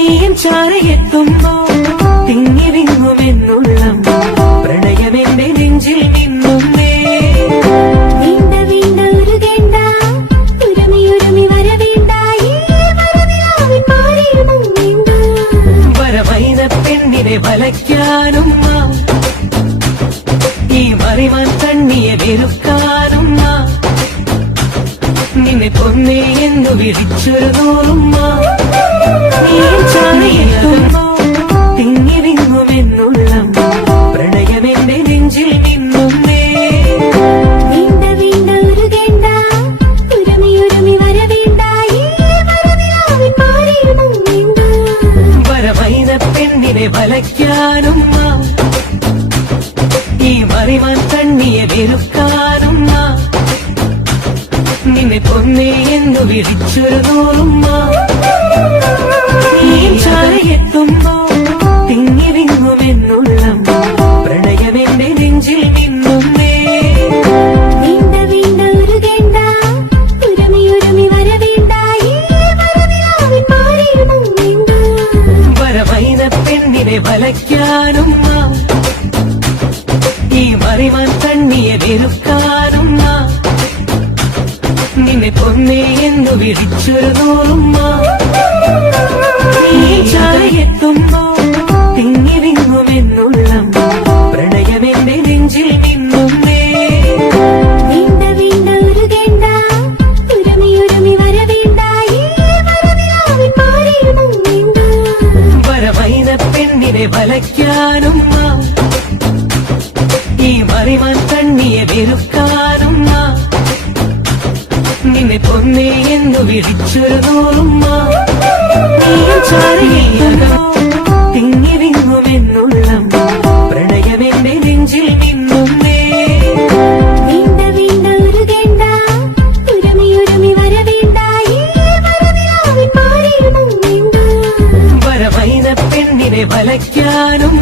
നീയും ചാരയെത്തുമ്പോ തിങ്ങി വിങ്ങുമെന്നുള്ളം പ്രണയമെന്റെ നെഞ്ചിൽ നിന്നുന്നേ. വീണ്ട വീണ്ട ഉരുകേണ്ട ഉരമിയുരമി വരവേണ്ടായി വരവൈന പെണ്ണിനെ വലയ്ക്കാനും ഈ മറിമാൻ കണ്ണിയെ വെറുക്കാനും നിന്നെ പൊന്നേ എന്നു വിളിച്ചൊരു നൂറുമ്മ. നീയും ചാരയെത്തുമ്പോ തിങ്ങി വിങ്ങുമെന്നുള്ളം പ്രണയമെന്റെ നെഞ്ചിൽ നിന്നുന്നേ. വീണ്ട വീണ്ട ഉരുകേണ്ട ഉരമിയുരമി വരവേണ്ടായി വരവൈന പെണ്ണിനെ വലയ്ക്കാനും ഈ മറിമാൻ കണ്ണിയെ വെറുക്കാനും നിന്നെ പൊന്നേ എന്നു വിളിച്ചൊരു നൂറുമ്മ. നീയും ചാരയെത്തുമ്പോ തിങ്ങി വിങ്ങുമെന്നുള്ളം പ്രണയമെന്റെ നെഞ്ചിൽ നിന്നുന്നേ. വീണ്ട വീണ്ട ഉരുകേണ്ട ഉരമിയുരമി വരവേണ്ടായി വരവൈന പെണ്ണിനെ വലയ്ക്കാനും ഈ മറിമാൻ കണ്ണിയെ വെറുക്കാനും നിന്നെ പൊന്നേ എന്നു വിളിച്ചൊരു നൂറുമ്മ. നീയും ചാരയെത്തുമ്പോ തിങ്ങി വിങ്ങുമെന്നുള്ളം പ്രണയമെന്റെ നെഞ്ചിൽ നിന്നുന്നേ. വീണ്ട വീണ്ട ഉരുകേണ്ട ഉരമിയുരമി വരവേണ്ടായി വരവൈന പെണ്ണിനെ വലയ്ക്കാനും ഈ മറിമാൻ കണ്ണിയെ വെറുക്കാനും നിന്നെ പൊന്നേ എന്നു വിളിച്ചൊരു നൂറുമ്മ. നീയും ചാരയെത്തുമ്പോ തിങ്ങി വിങ്ങുമെന്നുള്ളം പ്രണയമെന്റെ നെഞ്ചിൽ നിന്നുന്നേ. വീണ്ട വീണ്ട ഉരുകേണ്ട ഉരമിയുരമി വരവേണ്ടായി വരവൈന പെണ്ണിനെ വലയ്ക്കാനും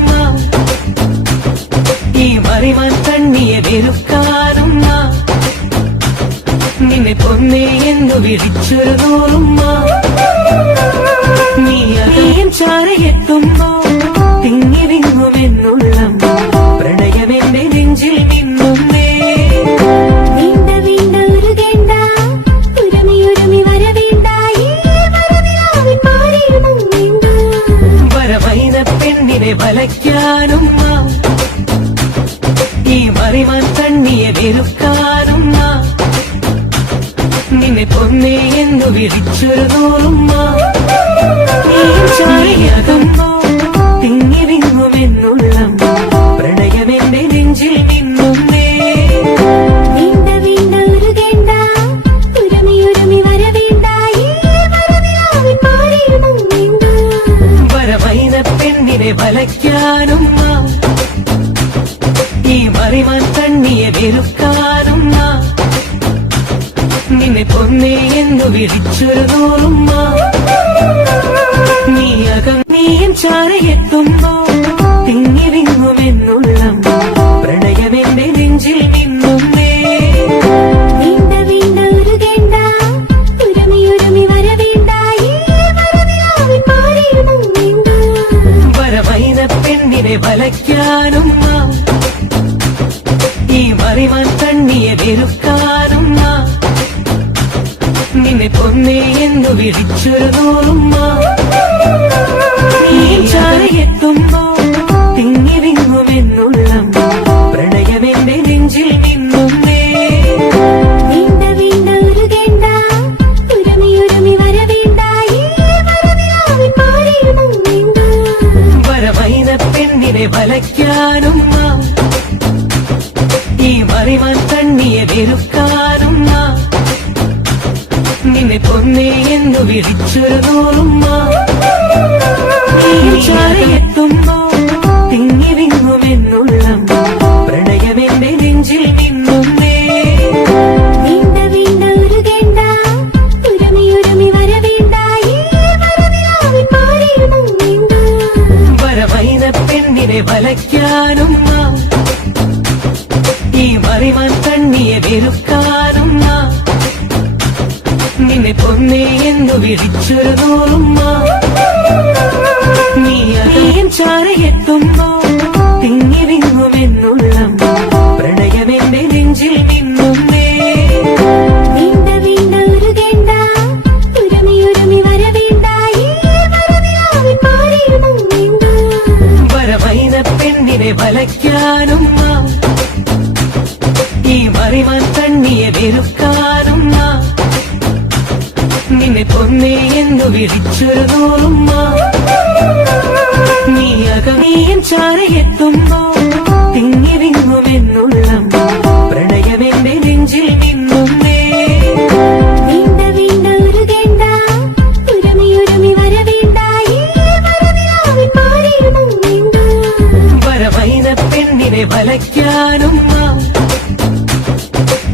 ഈ മറിമാൻ കണ്ണിയെ വെറുക്കാനും നിന്നെ പൊന്നേ എന്നു വിളിച്ചൊരു നൂറുമ്മ. നീയും ചാരയെത്തുമ്പോ തിങ്ങി വിങ്ങുമെന്നുള്ളം പ്രണയമെന്റെ നെഞ്ചിൽ നിന്നുന്നേ. വീണ്ട വീണ്ട ഉരുകേണ്ട ഉരമിയുരമി വരവേണ്ടായി വരവൈന പെണ്ണിനെ വലയ്ക്കാനും ഈ മറിമാൻ കണ്ണിയെ വെറുക്കാനും നിന്നെ പൊന്നേ എന്നു വിളിച്ചൊരു നൂറുമ്മ. നീയും ചാരയെത്തുമ്പോ തിങ്ങി വിങ്ങുമെന്നുള്ളം പ്രണയമെന്റെ നെഞ്ചിൽ നിന്നുന്നേ. വീണ്ട വീണ്ട ഉരുകേണ്ട ഉരമിയുരമി വരവേണ്ടായി വരവൈന പെണ്ണിനെ വലയ്ക്കാനും ഈ മറിമാൻ കണ്ണിയെ വെറുക്കാനും നിന്നെ പൊന്നേ എന്നു വിളിച്ചൊരു നൂറുമ്മ. നീയും ചാരയെത്തുമ്പോ തിങ്ങി വിങ്ങുമെന്നുള്ളം പ്രണയമെന്റെ നെഞ്ചിൽ നിന്നുന്നേ. വീണ്ട വീണ്ട ഉരുകേണ്ട ഉരമിയുരമി വരവേണ്ടായി വരവൈന പെണ്ണിനെ വലയ്ക്കാനും ഈ മറിമാൻ കണ്ണിയെ വെറുക്കാനും നിന്നെ പൊന്നേ എന്നു വിളിച്ചൊരു നൂറുമ്മ. നീയും ചാരയെത്തുമ്പോ തിങ്ങി വിങ്ങുമെന്നുള്ളം പ്രണയമെന്റെ നെഞ്ചിൽ നിന്നുന്നേ. വീണ്ട വീണ്ട ഉരുകേണ്ട ഉരമിയുരമി വരവേണ്ടായി വരവൈന പെണ്ണിനെ വലയ്ക്കാനും ഈ മറിമാൻ കണ്ണിയെ വെറുക്കാനും നിന്നെ പൊന്നേ എന്നു വിളിച്ചൊരു നൂറുമ്മ. നീയും ചാരയെത്തുമ്പോ തിങ്ങി വിങ്ങുമെന്നുള്ളം പ്രണയമെന്റെ നെഞ്ചിൽ നിന്നുന്നേ. വീണ്ട വീണ്ട ഉരുകേണ്ട ഉരമിയുരമി വരവേണ്ടായി വരവൈന പെണ്ണിനെ വലയ്ക്കാനും ഈ മറിമാൻ കണ്ണിയെ വെറുക്കാനും നിന്നെ പൊന്നേ എന്നു വിളിച്ചൊരു നൂറുമ്മ. വലയ്ക്കാനും ഈ മറിമാൻ കണ്ണിയെ വെറുക്കാനും നിന്നെ പൊന്നേ എന്നു വിളിച്ചൊരു നൂറുമ്മ നീ അകമീയും ചാരയെത്തുമ്പോ തിങ്ങി വിങ്ങുമെന്നുള്ളം പ്രണയമെന്റെ നെഞ്ചിൽ നിന്നുന്നേ വീണ്ട വീണ്ട ഉരുകേണ്ട ഉരുമി വരവേണ്ട ഈ വരവിലാവിൻ മാറിയിൽ മുങ്ങേണ്ട വരവൈന പെണ്ണിനെ വലയ്ക്കാനും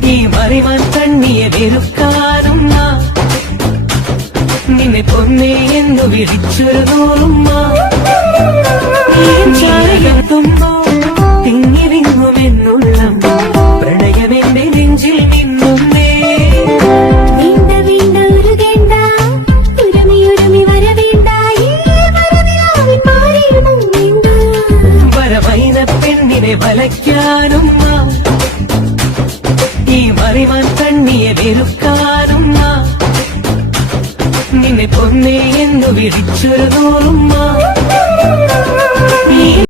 ഈ മറിമാൻ കണ്ണിയെ വെറുക്കാനും നിന്നെ പൊന്നേ എന്നു വിളിച്ചൊരു നൂറുമ്മ ചാരയെത്തുമ്പോ തിങ്ങി വിങ്ങുമെന്നുള്ളം പ്രണയമെന്റെ നെഞ്ചിൽ നിന്നുന്നേ വീണ്ട വീണ്ട ഉരുകേണ്ട ഉരുമി വരവേണ്ട ഈ വരവിലാവിൻ മാറിയിൽ മുങ്ങേണ്ട വരവൈന പെണ്ണിനെ വലയ്ക്കാനും ഈ മറിമാൻ കണ്ണിയെ വെറുക്കാനും നിന്നെ പൊന്നേ എന്നു വിളിച്ചൊരു നൂറുമ്മ